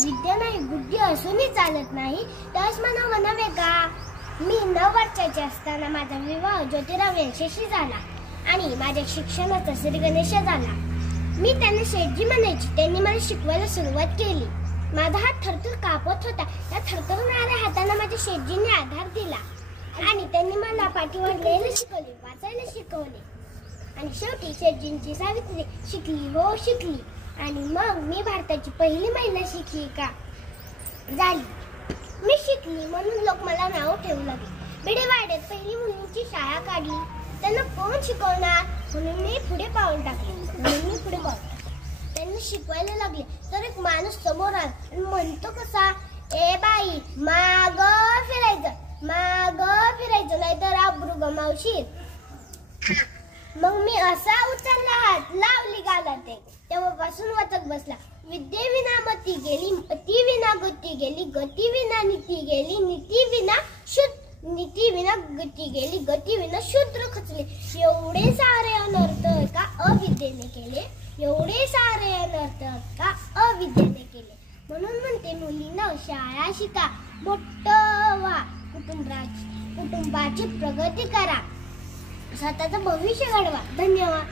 विद्या नाही बुद्धी असूनही चालत नाही त्यास म्हणावं नव्हे का? मी 9 वर्षाची असताना माझा विवाह ज्योतिराव यांच्याशी झाला आणि माझ्या शिक्षणाचा श्री गणेश झाला. मी त्यांना शेठजी म्हणायची. त्यांनी मला शिकवायला सुरुवात केली. माझा हात थरथर कापत होता. त्या थरथरणाऱ्या हाताला माझ्या शेठजींनी आधार दिला आणि त्यांनी मला पाठीवर लिहायला शिकवले, वाचायला शिकवले आणि शेवटी शेठजींची सावित्री शिकली हो शिकली आणि मग मी भारताची पहिली महिला शिक्षिका झाली. मी शिकली म्हणून लोक मला नाव ठेवू लागले. भिडेवाड्यात पहिली मुलींची शाळा काढली. त्यांना कोण शिकवणार म्हणून मी पुढे पाऊल टाकले. त्यांनी शिकवायला लागले तर एक माणूस समोर आला आणि म्हणतो कसा, ए बाई माग फिरायचं नाहीतर आबरू गमावशील. मग मी असा उचलला हात, लावली गालात. तेव्हापासून वचक बसला. विद्येविना मती गेली, मती विना गती गेली, गती विना नीती गेली, नीती विना गती गेली, गती विना शूद्र खचले. एवढे सारे अनर्थ का अविद्येने केले, एवढे सारे अनर्थ का अविद्येने केले. म्हणून म्हणते मुलींना शाळा शिका, मोठं व्हा, कुटुंबाची प्रगती करा, स्वतःचं भविष्य घडवा. धन्यवाद.